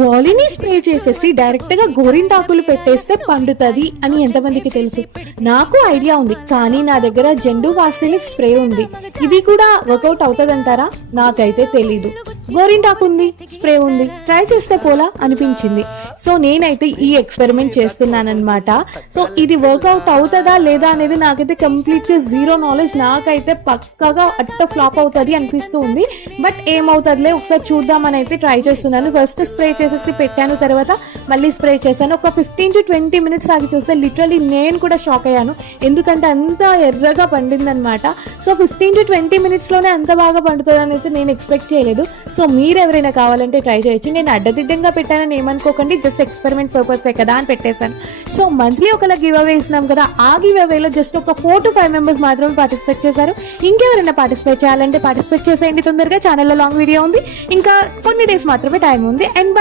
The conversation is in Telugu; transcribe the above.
వాలిని స్ప్రే చేసేసి డైరెక్ట్ గా గోరింటాకులు పెట్టేస్తే పండుతుంది అని ఎంతమందికి తెలుసు? నాకు ఐడియా ఉంది, కానీ నా దగ్గర జెండు వాసిలిక్ స్ప్రే ఉంది. ఇది కూడా వర్కౌట్ అవుతుందంటారా? నాకైతే తెలీదు. గోరింటాకు ఉంది, స్ప్రే ఉంది, ట్రై చేస్తే పోలా అనిపించింది. సో నేనైతే ఈ ఎక్స్పెరిమెంట్ చేస్తున్నానన్నమాట. సో ఇది వర్కౌట్ అవుతుందా లేదా అనేది నాకైతే కంప్లీట్ గా జీరో నాలెడ్జ్. నాకైతే పక్కగా అట్ట ఫ్లాప్ అవుతుంది అనిపిస్తూ ఉంది. బట్ ఏమవుతుందిలే, ఒకసారి చూద్దామని అయితే ట్రై చేస్తున్నాను. ఫస్ట్ స్ప్రే చేసేసి పెట్టాను, తర్వాత మళ్ళీ స్ప్రే చేశాను. ఒక 15 to 20 minutes ఆగి చూస్తే లిటరలీ నేను కూడా షాక్ అయ్యాను, ఎందుకంటే అంత ఎర్రగా పండిందనమాట. సో 15 to 20 minutes లోనే అంత బాగా పండుతుందని అయితే నేను ఎక్స్పెక్ట్ చేయలేదు. సో మీరు ఎవరైనా కావాలంటే ట్రై చేయొచ్చు. నేను అడ్డదిడ్డంగా పెట్టానని ఏమనుకోకండి, జస్ట్ ఎక్స్పెరిమెంట్ పర్పసే కదా అని పెట్టేశాను. సో మంత్లీ ఒకలా గివ్ అవే ఇస్తున్నాం కదా, ఆ గివ్ అవేలో జస్ట్ ఒక 4 to 5 members మాత్రమే పార్టిసిపేట్ చేశారు. ఇంకెవరైనా పార్టిసిపేట్ చేయాలంటే పార్టిసిపేట్ చేసేయండి తొందరగా. ఛానల్లో లాంగ్ వీడియో ఉంది, ఇంకా కొన్ని డేస్ మాత్రమే టైం ఉంది. అండ్